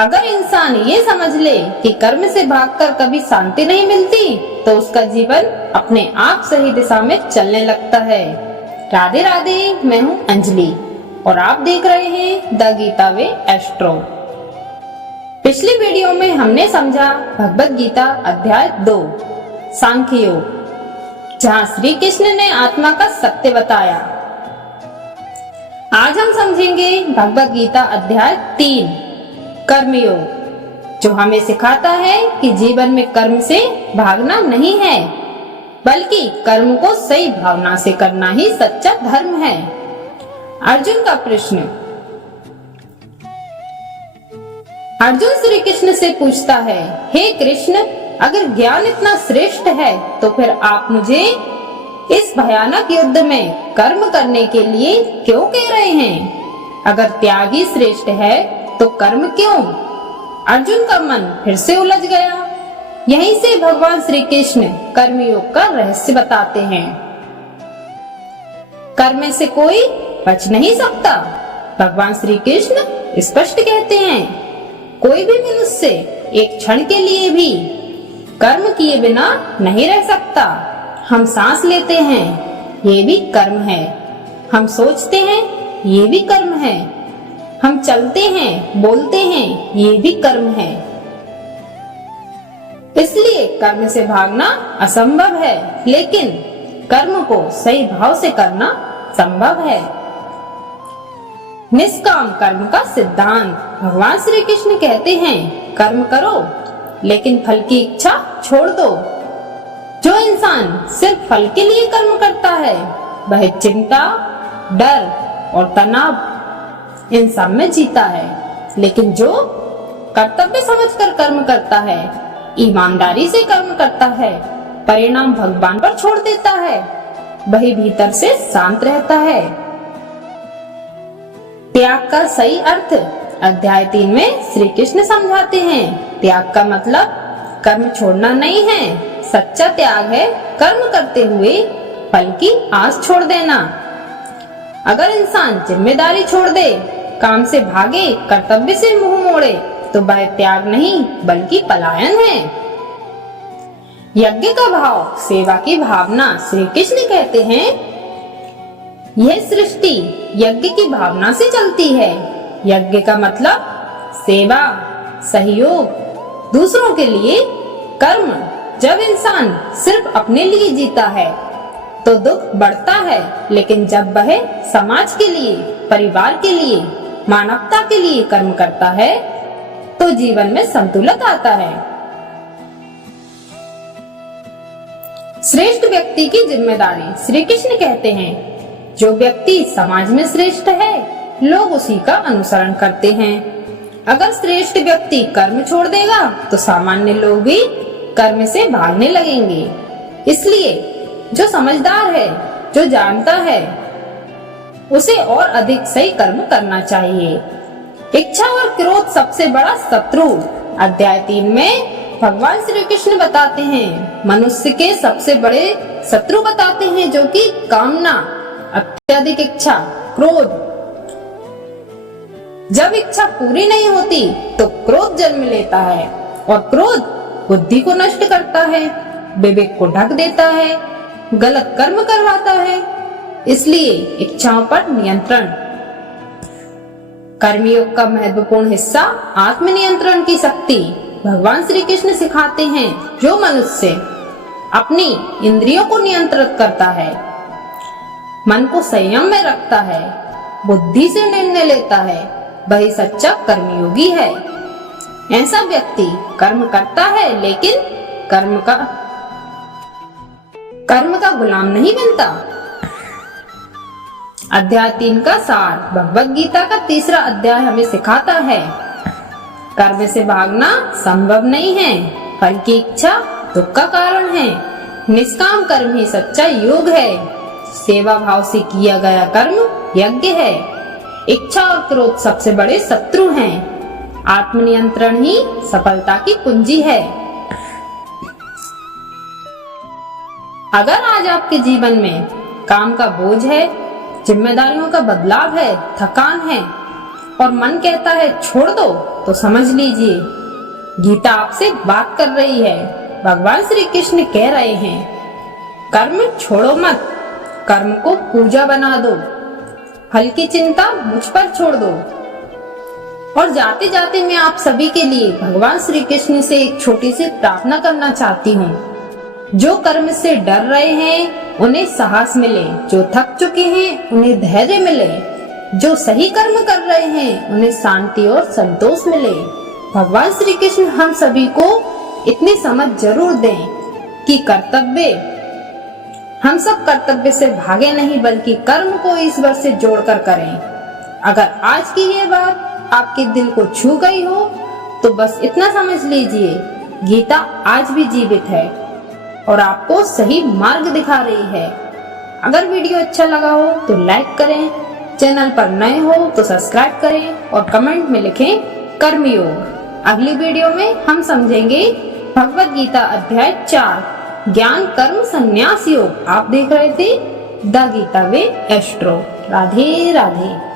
अगर इंसान ये समझ ले कि कर्म से भागकर कभी शांति नहीं मिलती, तो उसका जीवन अपने आप सही दिशा में चलने लगता है। राधे राधे, मैं हूँ अंजलि और आप देख रहे हैं द गीता वे एस्ट्रो। पिछली वीडियो में हमने समझा भगवद गीता अध्याय 2 सांख्य योग, जहाँ श्री कृष्ण ने आत्मा का सत्य बताया। आज हम समझेंगे भगवद गीता अध्याय 3 कर्मयोग, जो हमें सिखाता है कि जीवन में कर्म से भागना नहीं है, बल्कि कर्म को सही भावना से करना ही सच्चा धर्म है। अर्जुन का प्रश्न। अर्जुन श्री कृष्ण से पूछता है, हे कृष्ण, अगर ज्ञान इतना श्रेष्ठ है तो फिर आप मुझे इस भयानक युद्ध में कर्म करने के लिए क्यों कह रहे हैं? अगर त्याग ही श्रेष्ठ है तो कर्म क्यों? अर्जुन का मन फिर से उलझ गया। यहीं से भगवान श्री कृष्ण कर्मयोग का रहस्य बताते हैं। कर्म से कोई बच नहीं सकता। भगवान श्री कृष्ण स्पष्ट कहते हैं, कोई भी मनुष्य एक क्षण के लिए भी कर्म किए बिना नहीं रह सकता। हम सांस लेते हैं, ये भी कर्म है। हम सोचते हैं, ये भी कर्म है। हम चलते हैं, बोलते हैं, ये भी कर्म है। इसलिए कर्म से भागना असंभव है, लेकिन कर्म को सही भाव से करना संभव है। निष्काम कर्म का सिद्धांत। भगवान श्री कृष्ण कहते हैं, कर्म करो लेकिन फल की इच्छा छोड़ दो। जो इंसान सिर्फ फल के लिए कर्म करता है, वह चिंता, डर और तनाव इन सब में जीता है। लेकिन जो कर्तव्य समझकर कर्म करता है, ईमानदारी से कर्म करता है, परिणाम भगवान पर छोड़ देता है, वही भीतर से शांत रहता है। त्याग का सही अर्थ अध्याय 3 में श्री कृष्ण समझाते हैं। त्याग का मतलब कर्म छोड़ना नहीं है। सच्चा त्याग है कर्म करते हुए फल की आस छोड़ देना। अगर इंसान जिम्मेदारी छोड़ दे, काम से भागे, कर्तव्य से मुंह मोड़े, तो वह त्याग नहीं बल्कि पलायन है। यज्ञ का भाव, सेवा की भावना। श्री कृष्ण कहते हैं, यह सृष्टि यज्ञ की भावना से चलती है। यज्ञ का मतलब सेवा, सहयोग, दूसरों के लिए कर्म। जब इंसान सिर्फ अपने लिए जीता है तो दुख बढ़ता है, लेकिन जब वह समाज के लिए, परिवार के लिए, मानवता के लिए कर्म करता है तो जीवन में संतुलन आता है। श्रेष्ठ व्यक्ति की जिम्मेदारी। श्री कृष्ण कहते हैं, जो व्यक्ति समाज में श्रेष्ठ है, लोग उसी का अनुसरण करते हैं। अगर श्रेष्ठ व्यक्ति कर्म छोड़ देगा तो सामान्य लोग भी कर्म से भागने लगेंगे। इसलिए जो समझदार है, जो जानता है, उसे और अधिक सही कर्म करना चाहिए। इच्छा और क्रोध सबसे बड़ा शत्रु। अध्याय 3 में भगवान श्री कृष्ण बताते हैं, मनुष्य के सबसे बड़े शत्रु बताते हैं, जो कि कामना, अत्यधिक इच्छा, क्रोध। जब इच्छा पूरी नहीं होती तो क्रोध जन्म लेता है, और क्रोध बुद्धि को नष्ट करता है, विवेक को ढक देता है, गलत कर्म करवाता है। इसलिए इच्छाओं पर नियंत्रण। कर्मयोग का महत्वपूर्ण हिस्सा आत्मनियंत्रण की शक्ति। भगवान श्री कृष्ण सिखाते हैं, जो मनुष्य अपनी इंद्रियों को नियंत्रित करता है, मन को संयम में रखता है, बुद्धि से निर्णय लेता है, वही सच्चा कर्मयोगी है। ऐसा व्यक्ति कर्म करता है, लेकिन कर्म का गुलाम नहीं बनता। अध्याय 3 का सार। भगवद गीता का 3रा अध्याय हमें सिखाता है, कर्म से भागना संभव नहीं है। फल की इच्छा दुख का कारण है। निष्काम कर्म ही सच्चा योग है। सेवा भाव से किया गया कर्म यज्ञ है। इच्छा और क्रोध सबसे बड़े शत्रु हैं। आत्मनियंत्रण ही सफलता की कुंजी है। अगर आज आपके जीवन में काम का बोझ है, जिम्मेदारियों का बदलाव है, थकान है और मन कहता है छोड़ दो, तो समझ लीजिए गीता आपसे बात कर रही है। भगवान श्री कृष्ण कह रहे हैं कर्म छोड़ो मत, कर्म को पूजा बना दो, फल की चिंता मुझ पर छोड़ दो। और जाते जाते मैं आप सभी के लिए भगवान श्री कृष्ण से एक छोटी सी प्रार्थना करना चाहती हूँ। जो कर्म से डर रहे हैं उन्हें साहस मिले, जो थक चुके हैं उन्हें धैर्य मिले, जो सही कर्म कर रहे हैं उन्हें शांति और संतोष मिले। भगवान श्री कृष्ण हम सभी को इतनी समझ जरूर दें कि हम सब कर्तव्य से भागे नहीं बल्कि कर्म को ईश्वर से जोड़कर करें। अगर आज की ये बात आपके दिल को छू गई हो तो बस इतना समझ लीजिए गीता आज भी जीवित है और आपको सही मार्ग दिखा रही है। अगर वीडियो अच्छा लगा हो तो लाइक करें, चैनल पर नए हो तो सब्सक्राइब करें और कमेंट में लिखें कर्मयोग। अगली वीडियो में हम समझेंगे भगवद गीता अध्याय 4 ज्ञान कर्म संन्यास योग। आप देख रहे थे the Gita way astro. Radhe Radhe.